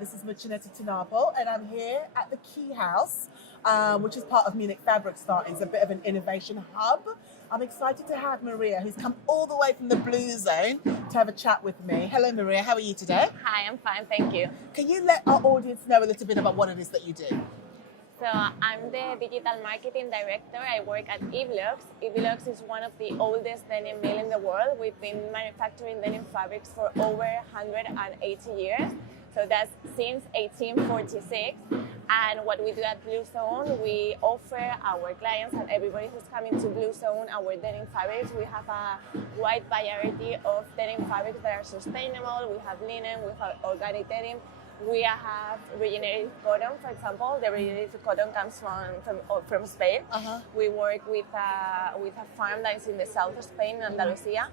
this is Mucinetta Tinapel, and I'm here at the Key House, which is part of Munich Fabric Starting. It's a bit of an innovation hub. I'm excited to have Maria, who's come all the way from the Blue Zone to have a chat with me. Hello, Maria. How are you today? Hi, I'm fine, thank you. Can you let our audience know a little bit about what it is that you do? So I'm the digital marketing director. I work at Evlox. Evlox is one of the oldest denim mill in the world. We've been manufacturing denim fabrics for over 180 years. So that's since 1846. And what we do at Blue Zone, we offer our clients and everybody who's coming to Blue Zone our denim fabrics. We have a wide variety of denim fabrics that are sustainable. We have linen, we have organic denim. We have regenerative cotton, for example. The regenerative cotton comes from Spain. We work with a farm that is in the south of Spain, Andalusia.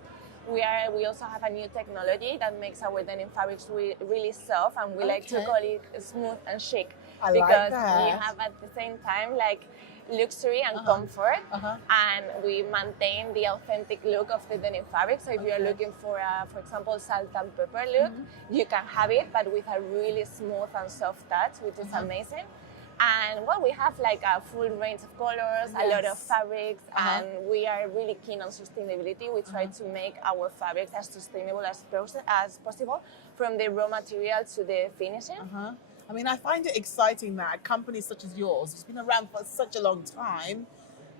We also have a new technology that makes our denim fabrics really soft, and we like to call it smooth and chic. Because we have at the same time like luxury and comfort, and we maintain the authentic look of the denim fabric. So if you are looking for example, salt and pepper look, you can have it, but with a really smooth and soft touch, which is amazing. And well, we have like a full range of colors, a lot of fabrics, and we are really keen on sustainability. We try to make our fabrics as sustainable as possible, from the raw material to the finishing. I mean, I find it exciting that a company such as yours, who's been around for such a long time,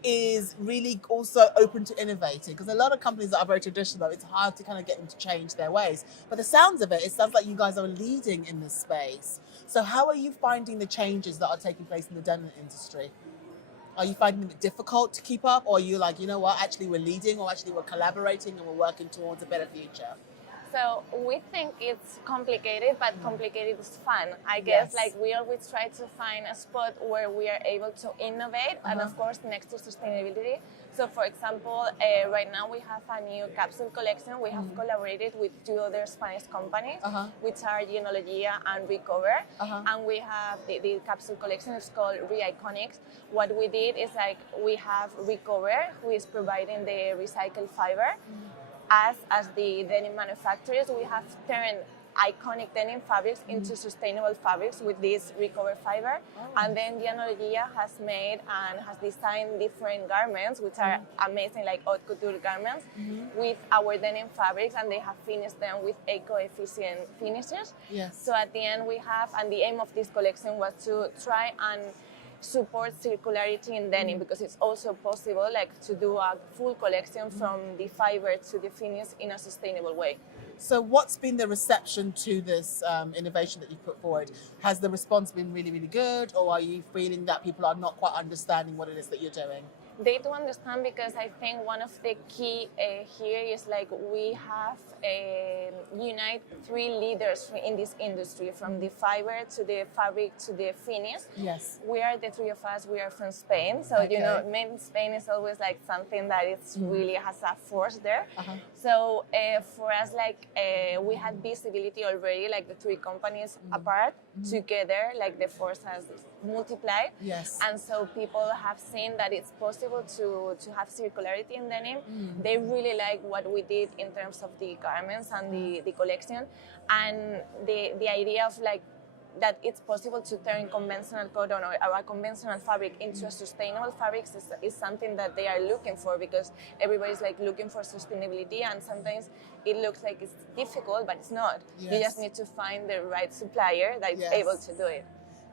is really also open to innovating. Because a lot of companies that are very traditional, it's hard to kind of get them to change their ways. But the sounds of it, it sounds like you guys are leading in this space. So how are you finding the changes that are taking place in the denim industry? Are you finding it difficult to keep up? Or are you like, you know what, actually we're leading, or actually we're collaborating and we're working towards a better future? So we think it's complicated, but complicated is fun. I guess like we always try to find a spot where we are able to innovate, and of course next to sustainability. So for example, right now we have a new capsule collection. We have collaborated with two other Spanish companies, which are Genologia and Recover. And we have the capsule collection is called Re-Iconics. What we did is like we have Recover, who is providing the recycled fiber. As the denim manufacturers, we have turned iconic denim fabrics into sustainable fabrics with this recovered fiber. And then Genologia has made and has designed different garments, which are amazing, like haute couture garments, with our denim fabrics, and they have finished them with eco-efficient finishes. So at the end we have, and the aim of this collection was to try and support circularity in denim, because it's also possible like to do a full collection from the fiber to the finish in a sustainable way. So what's been the reception to this innovation that you've put forward? Has the response been really, really good, or are you feeling that people are not quite understanding what it is that you're doing? They do understand, because I think one of the key here is like we have unite three leaders in this industry, from the fiber to the fabric to the finish. We are the three of us. We are from Spain, so you know, made in Spain is always like something that it's really has a force there. So for us, like we had visibility already, like the three companies apart together, like the force has multiplied. And so people have seen that it's possible to have circularity in denim. They really like what we did in terms of the garments and the collection, and the idea of like that it's possible to turn conventional cotton or a conventional fabric into a sustainable fabric is something that they are looking for, because everybody's like looking for sustainability, and sometimes it looks like it's difficult, but it's not. You just need to find the right supplier that is able to do it.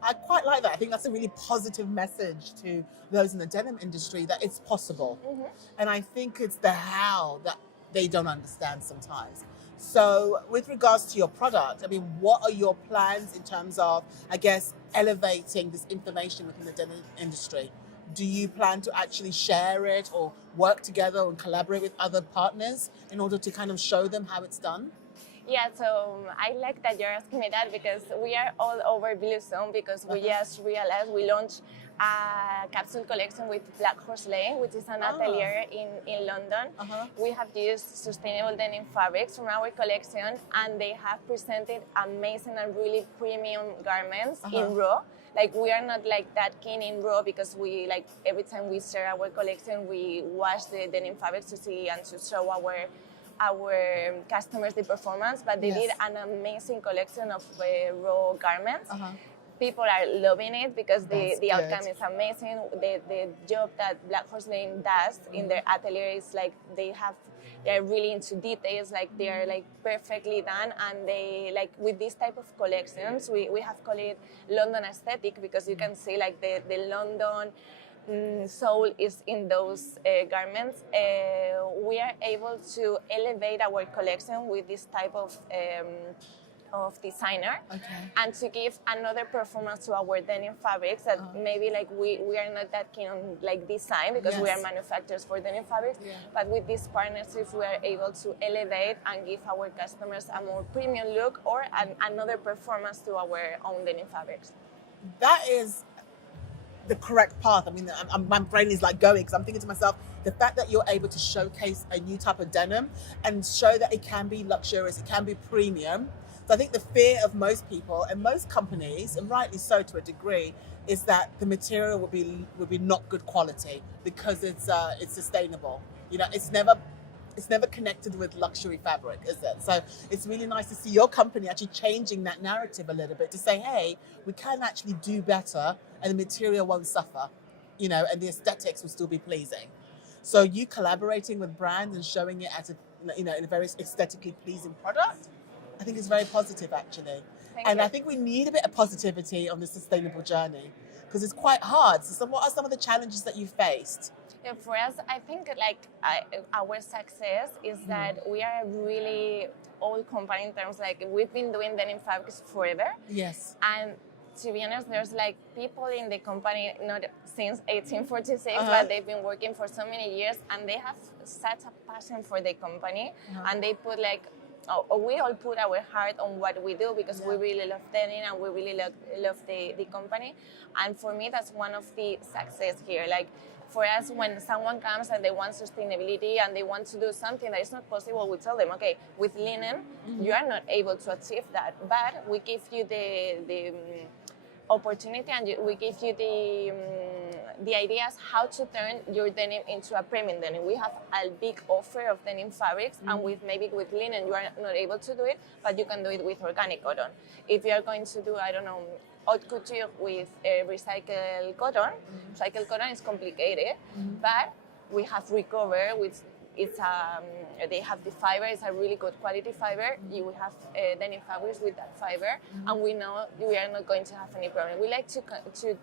I quite like that. I think that's a really positive message to those in the denim industry, that it's possible. And I think it's the how that they don't understand sometimes. So with regards to your product, I mean, what are your plans in terms of, I guess, elevating this information within the denim industry? Do you plan to actually share it, or work together and collaborate with other partners in order to kind of show them how it's done? Yeah, so I like that you're asking me that, because we are all over Blue Zone, because we just realized we launched a capsule collection with Black Horse Lane, which is an atelier in London. We have used sustainable denim fabrics from our collection, and they have presented amazing and really premium garments in raw. Like, we are not like that keen in raw, because we like every time we share our collection, we wash the denim fabrics to see and to show our customers the performance, but they did an amazing collection of raw garments. People are loving it because the outcome is amazing. The job that Black Horse Lane does in their atelier is like they're really into details, like they're like perfectly done, and they like with this type of collections we have called it London aesthetic because you can see like the London soul is in those garments. We are able to elevate our collection with this type of designer, and to give another performance to our denim fabrics that maybe like we are not that keen on like design because we are manufacturers for denim fabrics, but with these partnerships we are able to elevate and give our customers a more premium look or another performance to our own denim fabrics. That is the correct path. I mean, my brain is like going because I'm thinking to myself, the fact that you're able to showcase a new type of denim and show that it can be luxurious, it can be premium. So I think the fear of most people and most companies, and rightly so to a degree, is that the material will be not good quality because it's sustainable. You know, it's never connected with luxury fabric, is it? So it's really nice to see your company actually changing that narrative a little bit to say, hey, we can actually do better and the material won't suffer, you know, and the aesthetics will still be pleasing. So you collaborating with brands and showing it as in a very aesthetically pleasing product, I think it's very positive actually. Thank you. I think we need a bit of positivity on the sustainable journey because it's quite hard. So what are some of the challenges that you faced? Yeah, for us, I think like our success is that we are a really old company in terms like we've been doing denim fabrics forever. Yes. And to be honest, there's like people in the company not since 1846, but they've been working for so many years, and they have such a passion for the company, and they put like. We all put our heart on what we do because we really love denim and we really love the company. And for me, that's one of the success here. Like for us, when someone comes and they want sustainability and they want to do something that is not possible, we tell them, okay, with linen, you are not able to achieve that, but we give you the opportunity and we give you the ideas how to turn your denim into a premium denim. We have a big offer of denim fabrics, and with linen you are not able to do it, but you can do it with organic cotton. If you are going to do, I don't know, haute couture with recycled cotton, recycled cotton is complicated, but we have recovered with. They have the fiber, it's a really good quality fiber. You will have denim fabrics with that fiber, and we know we are not going to have any problem. We like to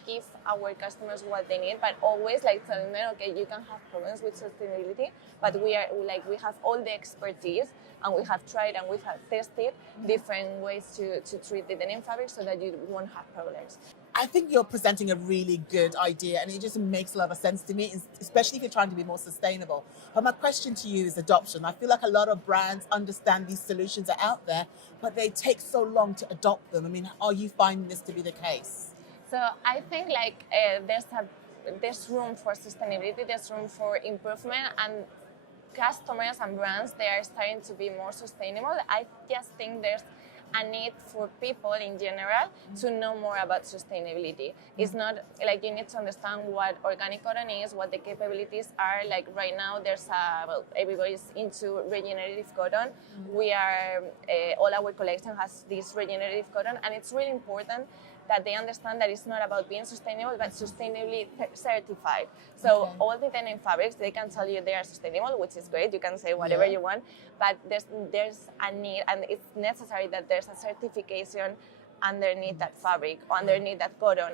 give our customers what they need, but always like telling them, okay, you can have problems with sustainability, but we have all the expertise, and we have tried and we have tested different ways to treat the denim fabric so that you won't have problems. I think you're presenting a really good idea, and it just makes a lot of sense to me, especially if you're trying to be more sustainable. But my question to you is adoption. I feel like a lot of brands understand these solutions are out there, but they take so long to adopt them. I mean, are you finding this to be the case? So I think like there's room for sustainability, there's room for improvement, and customers and brands, they are starting to be more sustainable. I just think there's a need for people in general to know more about sustainability. It's not like you need to understand what organic cotton is, what the capabilities are. Like right now, everybody's into regenerative cotton. We are, all our collection has this regenerative cotton, and it's really important that they understand that it's not about being sustainable, but sustainably certified. So all the denim fabrics, they can tell you they are sustainable, which is great. You can say whatever you want, but there's a need, and it's necessary that there's a certification underneath that fabric, underneath that cotton.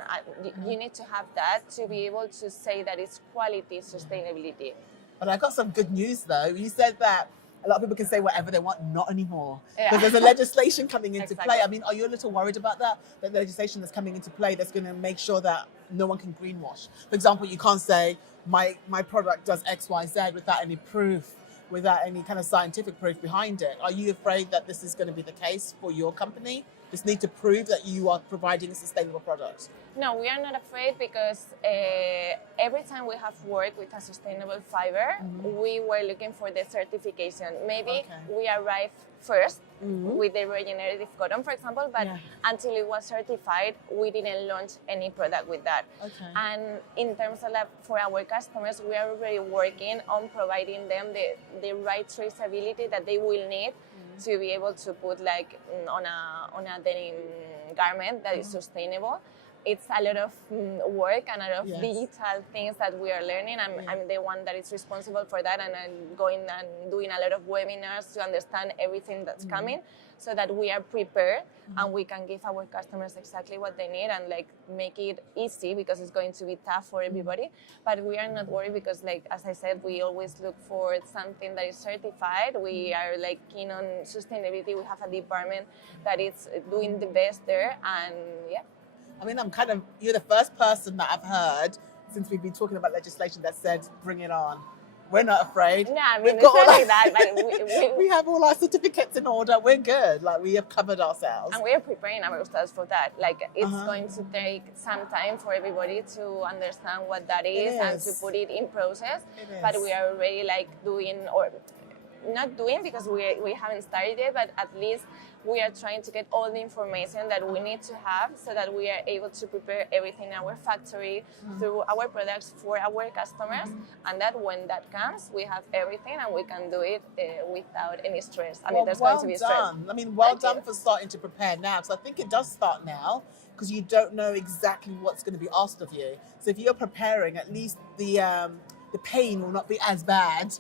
You need to have that to be able to say that it's quality sustainability. But I got some good news though. You said that a lot of people can say whatever they want, not anymore. Because there's a legislation coming into play. I mean, are you a little worried about that? That legislation that's coming into play that's going to make sure that no one can greenwash. For example, you can't say my product does X, Y, Z without any proof, without any kind of scientific proof behind it. Are you afraid that this is going to be the case for your company? this need to prove that you are providing a sustainable product? No, we are not afraid because every time we have worked with a sustainable fiber, we were looking for the certification. Maybe we arrived first with the regenerative cotton, for example, but until it was certified, we didn't launch any product with that. And in terms of that, for our customers, we are already working on providing them the right traceability that they will need to be able to put like on a denim garment that is sustainable. It's a lot of work and a lot of digital things that we are learning. I'm the one that is responsible for that, and I'm going and doing a lot of webinars to understand everything that's coming, so that we are prepared and we can give our customers exactly what they need and like make it easy, because it's going to be tough for everybody. But we are not worried because, like as I said, we always look for something that is certified. We are like keen on sustainability. We have a department that is doing the best there, and I mean, you're the first person that I've heard since we've been talking about legislation that said, bring it on. We're not afraid. No, I mean, it's not like that, but we have all our certificates in order. We're good. Like, we have covered ourselves. And we are preparing ourselves for that. Like, it's going to take some time for everybody to understand what that is and to put it in process. But we are already like doing, or not doing because we haven't started yet, but at least we are trying to get all the information that we need to have so that we are able to prepare everything in our factory through our products for our customers, and that when that comes, we have everything and we can do it without any stress. I mean, there's going to be stress. I mean, well done for starting to prepare now, because I think it does start now, because you don't know exactly what's going to be asked of you. So if you're preparing, at least the pain will not be as bad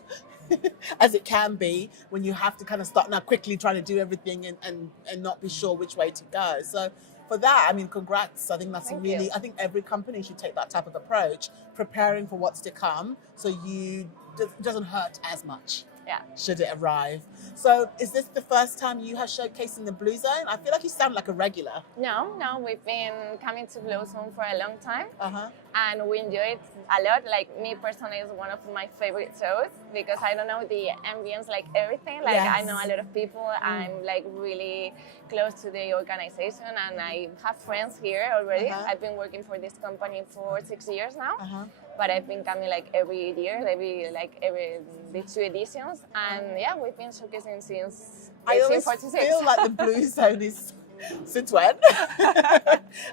as it can be when you have to kind of start now quickly trying to do everything and not be sure which way to go. So for that, I mean, congrats. I think that's I think every company should take that type of approach, preparing for what's to come, so it doesn't hurt as much. Should it arrive. So is this the first time you have showcased in the Blue Zone? I feel like you sound like a regular. No, we've been coming to Blue Zone for a long time. And we enjoy it a lot. Like, me personally, is one of my favorite shows because I don't know, the ambience, like everything. Like, I know a lot of people. I'm like really close to the organization, and I have friends here already. I've been working for this company for 6 years now. But I've been coming like every year, every the 2 editions, and we've been showcasing since 1846. I always feel like the Blue Zone is since when?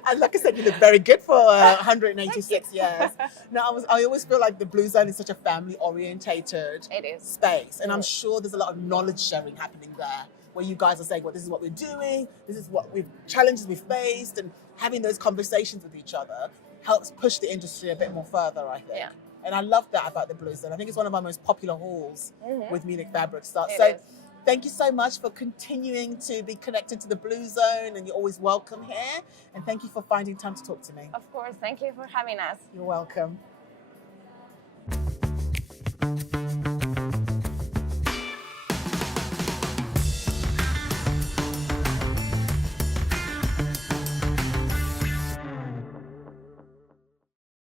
And like I said, you look very good for 186 years. Now, I always feel like the Blue Zone is such a family-orientated space, and I'm sure there's a lot of knowledge sharing happening there, where you guys are saying, well, this is what we're doing, this is what challenges we've faced, and having those conversations with each other helps push the industry a bit more further, I think. And I love that about the Blue Zone. I think it's one of our most popular halls with Munich Fabric Start. So thank you so much for continuing to be connected to the Blue Zone, and you're always welcome here. And thank you for finding time to talk to me. Of course, thank you for having us. You're welcome.